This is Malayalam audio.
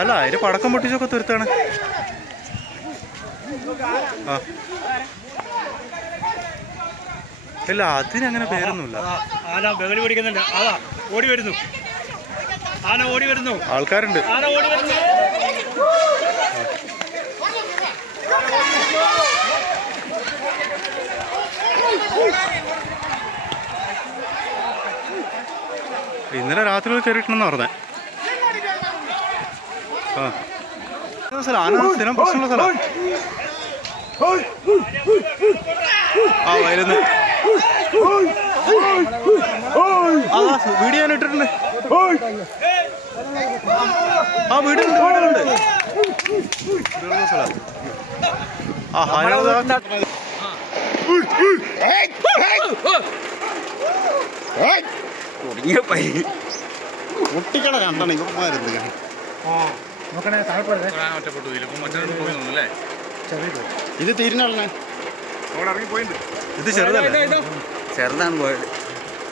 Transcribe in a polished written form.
അല്ല അതിന് പടക്കം പൊട്ടിച്ചൊക്കെ തുരുത്താണ്. ആ ഇല്ല അതിനങ്ങനെ പേരൊന്നുമില്ല. ആന ബഹളി പിടിക്കുന്നുണ്ട്. അതാ ഓടി വരുന്നു, ആന ഓടി വരുന്നു, ആൾക്കാരുണ്ട്. ആന ഓടി വരുന്നു. ഇന്നലെ രാത്രി കയറിയിട്ടുണ്ടെന്ന് പറഞ്ഞേ. ആന സ്ഥിരം പ്രശ്നമുള്ള സ്ഥലം. ആ വരുന്നു. വീഡിയോ ഞാൻ ഇട്ടിട്ടുണ്ട്. ആ വീടുണ്ട് വീടുണ്ട്. ആ കുട്ടികളെ കണ്ടാണ് ഇവന്മാരെന്ത് ഇത് തിരിഞ്ഞാളെ ഇത് ചെറുതല്ലേ? ചെറുതാണ് പോയത്.